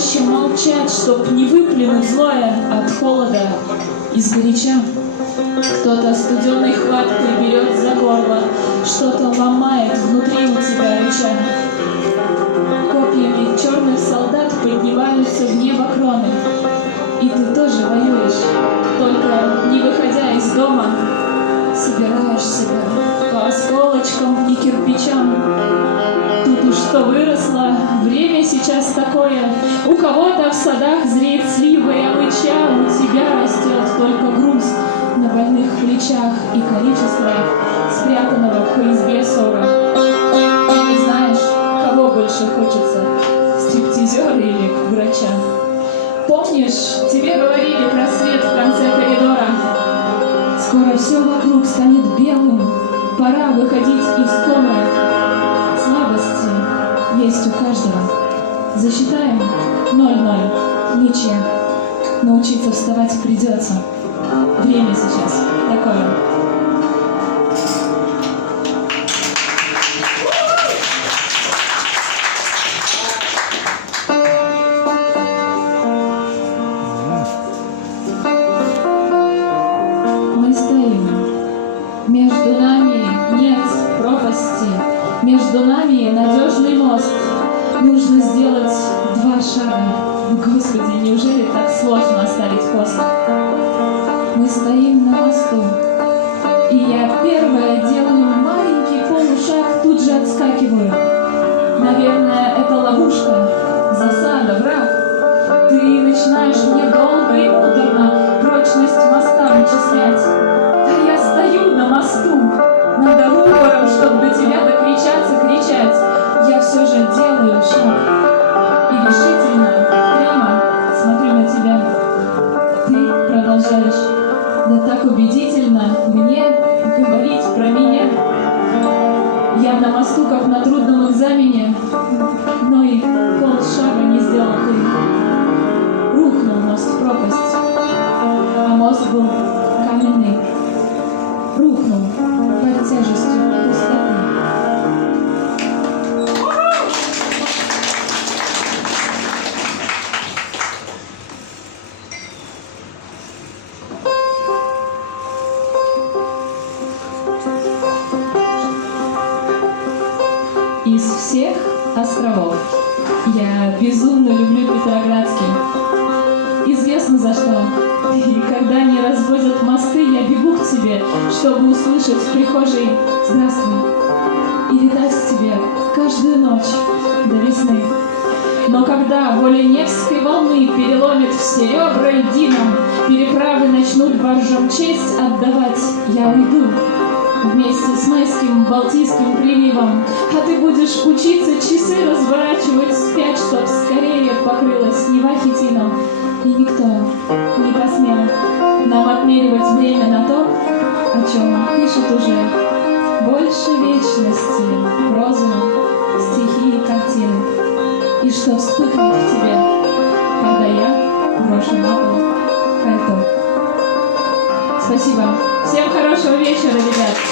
чаще молчать, чтоб не выплюнуть злое от холода и сгоряча. Кто-то студеной хваткой берет за горло, что-то ломает внутри у тебя рыча. Копьями черных солдат поднимаются в небо кроны, и ты тоже воюешь, только не выходя из дома, собираешь себя по осколочкам и кирпичам. Тут уж что выросло, время сейчас такое, у кого-то в садах зреет слива и алыча, у тебя растет только груз на больных плечах и количество спрятанного по избе ссора. Не знаешь, кого больше хочется, стриптизера или врача. Помнишь, тебе говорили про свет в конце коридора? Скоро все вокруг станет белым, пора выходить из комы. Слабости есть у каждого. Засчитаем 0-0, ничья. Научиться вставать придется. Время сейчас такое. Мы стоим. Между нами нет пропасти. Между нами надежный мост. Нужно сделать 2 шага. Господи, неужели так сложно оставить пост? Мы стоим на мосту, и я первая делаю маленький полушаг, тут же отскакиваю. Наверное, это ловушка, засада, враг. Ты начинаешь мне долго и муторно прочность моста вычислять. Да я стою на мосту, над рупором, чтобы до тебя докричаться, кричать. Я все же делаю шаг и решительно, прямо смотрю на тебя. Ты продолжаешь. Да так убедительно мне говорить про меня. Я на мосту, как на трудном экзамене, но и полшага не сделал ты. Рухнул мост в пропасть, а мост был каменный. Рухнул под тяжестью пустоты. Из всех островов я безумно люблю Петроградский. Известно за что. И когда не разводят мосты, я бегу к тебе, чтобы услышать в прихожей «Здравствуй» и летать к тебе каждую ночь до весны. Но когда воля Невской волны переломит все ребра льдином, переправы начнут баржам честь отдавать, я уйду вместе с майским Балтийским приливом, а ты будешь учиться часы разворачивать вспять, чтоб скорее покрылась Нева хитином. И никто не посмел нам отмеривать время на то, о чем пишут уже больше вечности прозу, стихи и картины. И что вспыхнет в тебе, когда я брошу на пол пальто. Спасибо. Всем хорошего вечера, ребят.